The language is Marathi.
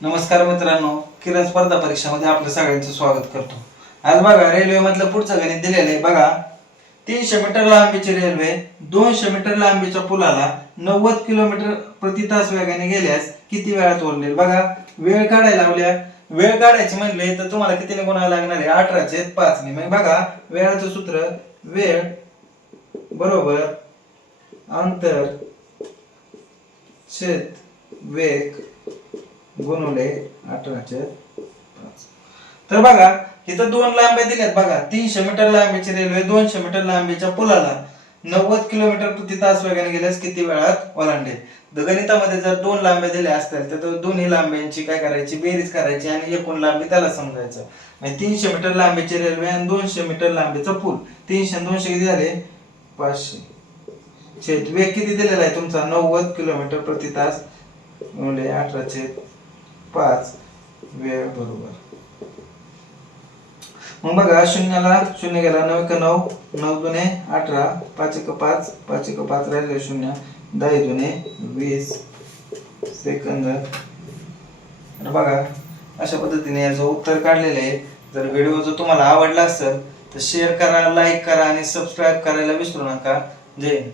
नमस्कार मित्रांनो, किरण स्पर्धा परीक्षामध्ये आपलं सगळ्यांचं स्वागत करतो। आज बघा रेल्वे मधलं पुढचं गणित दिलेलं आहे बघा। 300 मीटर लांबीची रेल्वे 200 मीटर लांबीच्या पुलाला 90 किलोमीटर प्रति तास वेगाने गेल्यास किती वेळात ओलांडेल? बघा वेळ काढायला लावल्या, वेळ काढायची म्हणले तर तुम्हाला कितीने गुणायला लागणार आहे? 18/5 ने। मग बघा वेळाचं सूत्र वेळ बरोबर अंतर छेद वेग गुणुले 18/5। तर बघा इथं दोन लांब्या दिल्यात बघा। 300 मीटर लांबीची रेल्वे 200 मीटर लांबीच्या पुलाला 90 किलोमीटर प्रति तास वेगाने गेल्यास किती वेळात ओलांडेल? गणितामध्ये जर दोन लांब्या दिल्या असतील तर दोन्ही लांब्यांची काय करायची? बेरीज करायची आणि एकूण लांबी त्याला समजायचं। म्हणजे 300 मीटर लांबीची रेल्वे आणि 200 मीटर लांबीचा पूल, 300 आणि 200 किती झाले? 500। छेद वेग किती दिलेला आहे तुमचा? 90 किलोमीटर प्रति तास गुणिले 18/5 वेळ बरोबर। मग बघा शून्याला शून्य गेला, 9 × 9 9 दुने 18, 5 × 5 5 × 5 राहिले शून्य, 10 दुने 20 सेकंद। तर बघा अशा पद्धतीने याचं उत्तर काढलेलं आहे। जर व्हिडिओ जर तुम्हाला आवडला असेल तर शेअर करा, लाईक करा आणि सबस्क्राईब करायला विसरू नका। जय हिंद।